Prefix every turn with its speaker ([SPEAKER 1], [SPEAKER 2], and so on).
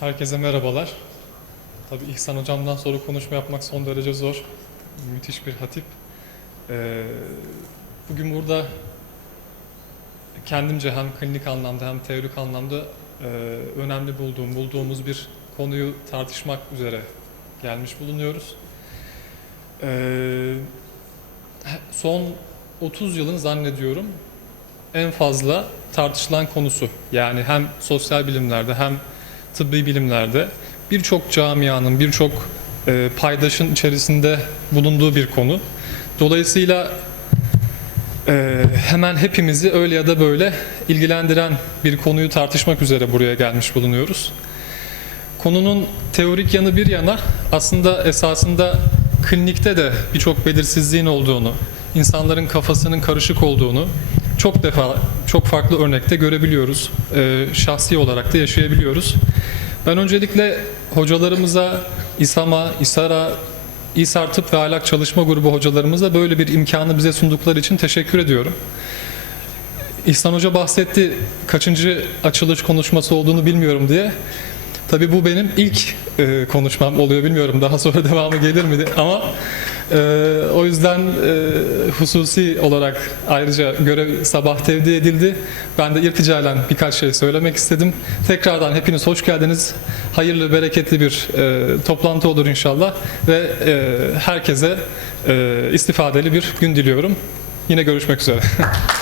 [SPEAKER 1] Herkese merhabalar. Tabii İhsan Hocam'dan sonra konuşma yapmak son derece zor. Müthiş bir hatip. Ee, bugün burada kendimce hem klinik anlamda hem teorik anlamda e, önemli bulduğum, bulduğumuz bir konuyu tartışmak üzere gelmiş bulunuyoruz. Ee, son 30 yılın zannediyorum en fazla tartışılan konusu. Yani hem sosyal bilimlerde hem tıbbi bilimlerde birçok camianın, birçok e, paydaşın içerisinde bulunduğu bir konu. Dolayısıyla e, hemen hepimizi öyle ya da böyle ilgilendiren bir konuyu tartışmak üzere buraya gelmiş bulunuyoruz. Konunun teorik yanı bir yana aslında esasında klinikte de birçok belirsizliğin olduğunu, insanların kafasının karışık olduğunu çok defa çok farklı örnekte görebiliyoruz. Ee, şahsi olarak da yaşayabiliyoruz. Ben öncelikle hocalarımıza, İSAM'a, İSAR'a, İSAR Tıp ve Ahlak Çalışma Grubu hocalarımıza böyle bir imkanı bize sundukları için teşekkür ediyorum. İhsan Hoca bahsetti kaçıncı açılış konuşması olduğunu bilmiyorum diye. Tabii bu benim ilk e, konuşmam oluyor bilmiyorum daha sonra devamı gelir mi diye. ama e, o yüzden e, hususi olarak ayrıca görev sabah tevdi edildi. Ben de irticalen birkaç şey söylemek istedim. Tekrardan hepiniz hoş geldiniz. Hayırlı, bereketli bir e, toplantı olur inşallah ve e, herkese e, istifadeli bir gün diliyorum. Yine görüşmek üzere.